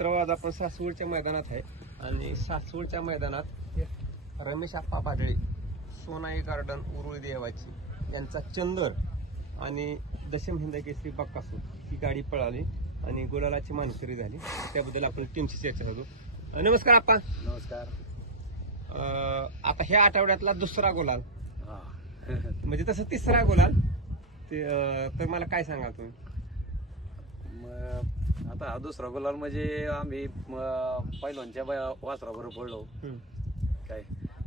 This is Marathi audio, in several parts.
मित्रांनो, आज आपण सासवडच्या मैदानात आहे आणि सासवडच्या मैदानात रमेश आप्पा पाडळे, सोनाई गार्डन उरुळी देवाची यांचा चंदर आणि दशम हिंद केसरी बक्कासूर ही गाडी पळाली आणि गुलालाची मानकरी झाली. त्याबद्दल आपण टीमची चर्चा करू. नमस्कार आप्पा. नमस्कार. आता ह्या आठवड्यातला दुसरा गुलाल म्हणजे तसं तिसरा गुलाल तर मला काय सांगा तुम्ही? आता हा दुसरा गुलाल म्हणजे आम्ही पहिल्यांच्या वासराबरोबर पडलो काय,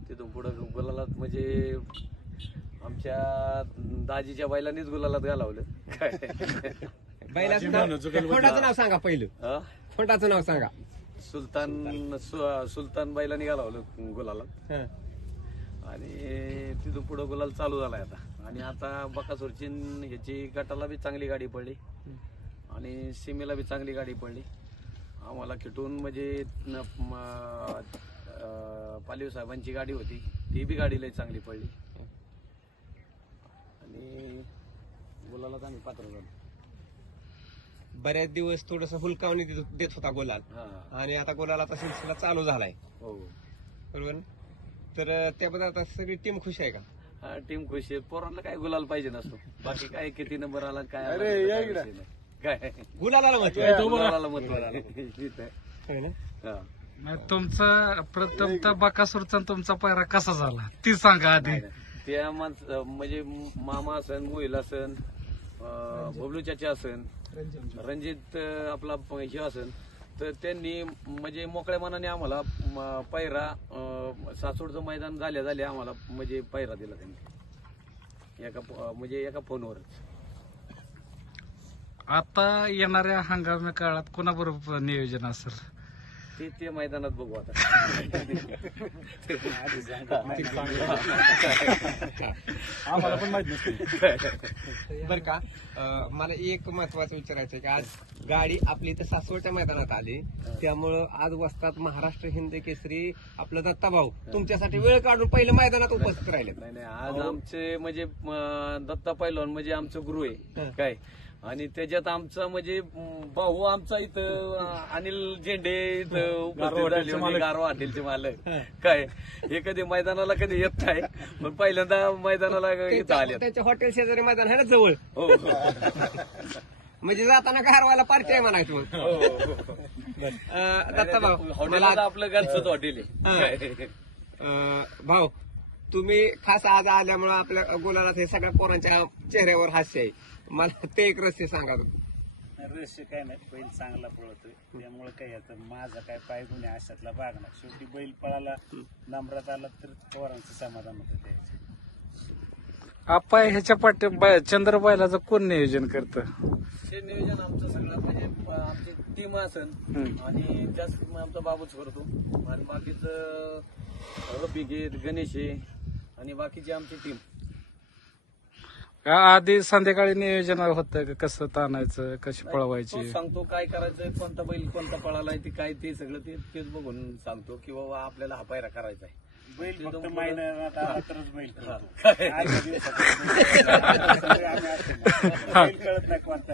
तिथून पुढं गुलालात म्हणजे आमच्या दाजीच्या बैलांनीच गुलालात घालावलं काय. खोंडाचं नाव सांगा पहिलं. खोंडाचं नाव सांगा. सुलतान बैलांनी घालावलं गुलालात आणि तिथून पुढं गुलाल चालू झालाय आता. आणि आता बकासूरची ह्याची गटाला बी चांगली गाडी पडली आणि सीमेला बी चांगली गाडी पडली. आम्हाला खिटून म्हणजे पालीव साहेबांची गाडी होती, ती बी गाडी लई चांगली पडली आणि गुलालात आम्ही पात्र झालो. बऱ्याच दिवस थोडस हुलकावणी देत होता गुलाल आणि आता गुलालाचा सिलसिला चालू झालाय. हो बरोबर. तर त्याबद्दल आता सगळी टीम खुश आहे का? हा, टीम खुश आहे. पोरांना काय गुलाल पाहिजे नसतो, बाकी काय किती नंबर आला काय काय गुलालाला महत्व तुमचा प्रथमतः बकासूरचा तुमचा पायरा कसा झाला ती सांगा आधी. त्या म्हणजे मामा असन, गोहिल असन, बबलू चाचा असन, रणजित आपला हे असन, तर त्यांनी म्हणजे मोकळ्या मनाने आम्हाला पायरा सासवडचं मैदान झाल्या आम्हाला म्हणजे पायरा दिला त्यांनी एका फोनवरच. आता येणाऱ्या हंगामी काळात कोणाबरोबर नियोजन असेल ते मैदानात बघू आता. आम्हाला पण माहित नसते बर का. मला एक महत्वाचं विचारायचं आहे की आज गाडी आपली इथं सासवडच्या मैदानात आली, त्यामुळं आज वस्तात महाराष्ट्र हिंद केसरी आपलं दत्ता भाऊ तुमच्यासाठी वेळ काढून पहिलं मैदानात उपस्थित राहिले. नाही, आज आमचे म्हणजे दत्ता पैलवान म्हणजे आमचं गुरु आहे काय. आणि त्याच्यात आमचा म्हणजे भाऊ आमचा इथं अनिल झेंडे इथं गारवा हॉटेलचे मालक काय. हे कधी मैदानाला कधी येत नाही, पण पहिल्यांदा मैदानाला इथं आले. त्यांच्या हॉटेल शेजारी मैदान आहे ना जवळ. हो म्हणजे जाताना गारवायला पार्टी आहे म्हणायचं. दत्ता भाऊ मला आपलं घरचंच हॉटेल आहे. भाऊ तुम्ही खास आज आल्यामुळे आपल्या गुलालात हे सगळ्या पोरांच्या चेहऱ्यावर हास्य आहे. मला ते एक रहस्य सांगा. रहस्य काय नाही, बैल चांगला पळतोय त्यामुळे काय आता माझा काय पाय गुन्हे अशातला भाग नाही. शेवटी बैल पळाला नंबरात आला तर पोरांचं समाधान होतं. त्याचे आप्पा ह्याच्या पाठी चंद्र बैलाचं कोण नियोजन करतं? ते नियोजन आमचं सगळं म्हणजे आमची टीम असन आणि जास्त आमचा बाबूच करतो आणि बाकीचं रफिक गणेश आहे आणि बाकीची आमची टीम. आधी संध्याकाळी नियोजन होतं का, कसं ताणायचं, कशी पळवायची? सांगतो काय करायचं, कोणता बैल कोणता पळालाय ते काय ते सगळं तेच बघून सांगतो की बाबा आपल्याला हा पायरा करायचा आहे. बैल फक्त महिन्यात आला तरच बैल कळत नाही कोणता.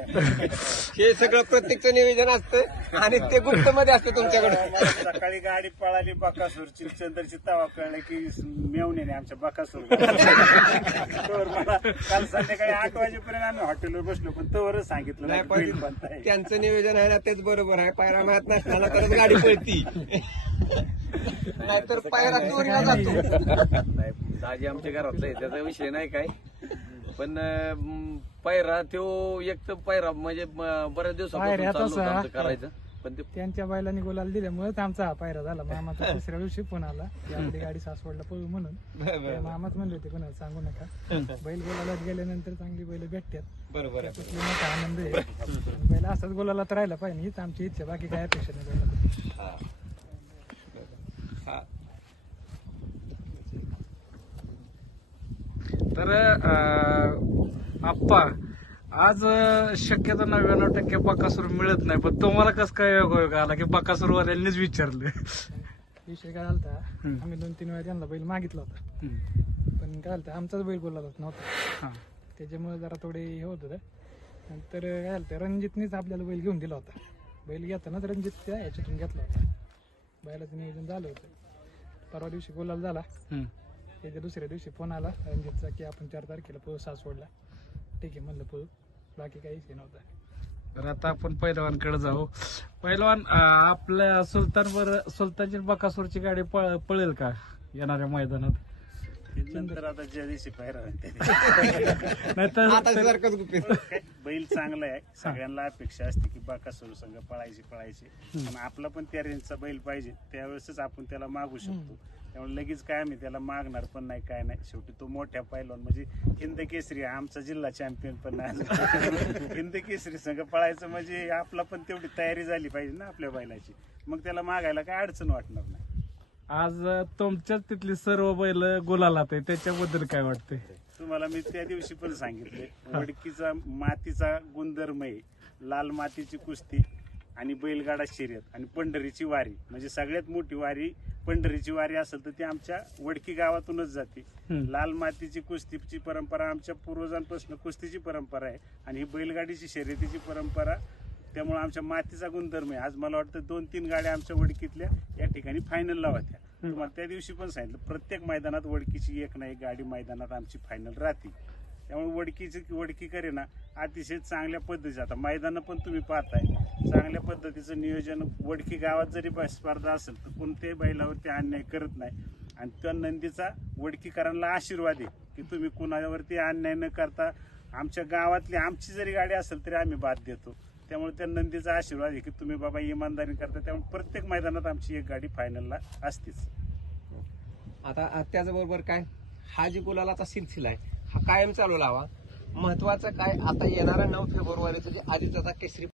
हे सगळं प्रत्येकचं नियोजन असतं आणि ते गुप्त मध्ये असतं तुमच्याकडे. सकाळी गाडी पळाली बकासूरची, चंद्रची तवा कळलं की मेवण्याने आमच्या बकासूर. मला काल संध्याकाळी 8 वाजेपर्यंत आम्ही हॉटेलवर बसलो, पण तोवरच सांगितलं नाही. बैल कोणता आहे. त्यांचं नियोजन आहे ना तेच बरोबर आहे. पायरा माहित नसताना तरच गाडी पळती, नाहीतर पायरा चोरीला जातो. दाजी आमच्या घरातलं आहे त्याचा विषय नाही काय, पण पायरा तो एक तर पायरा म्हणजे बऱ्याच दिवसापासून करायचं, पण ते त्यांच्या बैलांनी गुलाल दिल्यामुळे आमचा हा पायरा झाला. मामाचा तिसऱ्या दिवशी फोन आला की आपली गाडी सासवडला पळू म्हणून. मामाच म्हणले होते कोणाला सांगू नका, बैल गुलालात गेल्यानंतर चांगली बैल भेटतात. बरोबर आहे. मोठा आनंद आहे. बैल असाच गुलालात राहिला पाहिजे हीच आमची इच्छा, बाकी काय अपेक्षा नाही बैला. तर आप्पा आज शक्यतो 99% बकासूर मिळत नाही, पण तुम्हाला कसं काय योग आला की बकासूरवाल्यांनीच विचारलं? विषय काय झाला, आम्ही 2-3 वेळा त्यांना बैल मागितला होता, पण काय झालं आमचाच बैल गुलालात नव्हता, त्याच्यामुळे जरा थोडे हे होत होतं. नंतर काय झालं रणजितनीच आपल्याला बैल घेऊन दिला होता. बैल घेतानाच रणजित त्या ह्याच्यातून घेतला होता. बैलाचं नियोजन झालं होतं. परवा दिवशी गुलाल झाला. त्याच्या दुसऱ्या दिवशी फोन आला रणजितचा की आपण 4 तारखेला पळू सासवडला. ठीक आहे म्हणलं पळू, बाकी काहीच हे नव्हतं. तर आता आपण पैलवानकडे जाऊ. पैलवान, आपल्या सुलतानची बकासूरची गाडी पळेल का येणाऱ्या मैदानात? नंतर आता ज्या दिवशी पायरा आता सारखंच गुपित. बैल चांगला आहे. सगळ्यांना अपेक्षा असते की बाकासूर संघ पळायची आणि आपला पण त्या रेंजचा बैल पाहिजे, त्यावेळेसच आपण त्याला मागू शकतो. त्यामुळे लगेच काय आम्ही त्याला मागणार पण नाही, काय नाही. शेवटी तो मोठ्या पैलवान म्हणजे हिंद केसरी, आमचा जिल्हा चॅम्पियन पण नाही. हिंद केसरी संघ पळायचं म्हणजे आपला पण तेवढी तयारी झाली पाहिजे ना आपल्या बैलाची, मग त्याला मागायला काय अडचण वाटणार नाही. आज तुमच्याच तिथली सर्व बैल गुलालात आहे, त्याच्याबद्दल काय वाटतंय? तुम्हाला मी त्या दिवशी पण सांगितले, वडकीचा मातीचा गुणधर्म आहे. लाल मातीची कुस्ती आणि बैलगाडा शर्यत आणि पंढरीची वारी, म्हणजे सगळ्यात मोठी वारी पंढरीची वारी असेल तर ती आमच्या वडकी गावातूनच जाते. लाल मातीची कुस्तीची परंपरा आमच्या पूर्वजांपासून कुस्तीची परंपरा आहे आणि ही बैलगाडीची शर्यतीची परंपरा. त्यामुळे आमच्या मातीचा गुणधर्म आहे. आज मला वाटतं 2-3 गाड्या आमच्या वडकीतल्या या ठिकाणी फायनलला होत्या. तुम्हाला त्या दिवशी पण सांगितलं, प्रत्येक मैदानात वडकीची एक ना एक गाडी मैदानात आमची फायनल राहते. त्यामुळे वडकी करे ना अतिशय चांगल्या पद्धतीचं, आता मैदानं पण तुम्ही पाहताय, चांगल्या पद्धतीचं नियोजन. वडकी गावात जरी स्पर्धा असेल तर कोणत्याही बैलावरती अन्याय करत नाही आणि त्या नंदीचा वडकीकरांना आशीर्वाद आहे की तुम्ही कुणावरती अन्याय न करता आमच्या गावातली आमची जरी गाडी असेल तरी आम्ही बाद देतो. त्यामुळे त्या नंदीचा आशीर्वाद आहे की तुम्ही बाबा इमानदारी करता. त्यामुळे प्रत्येक मैदानात आमची एक गाडी फायनलला असतेच. आता त्याचबरोबर काय, हा जी गुलालाचा सिलसिला आहे हा कायम चालू लावा. महत्वाचं काय, आता येणारा 9 फेब्रुवारीचं जे आदित्यदा केसरी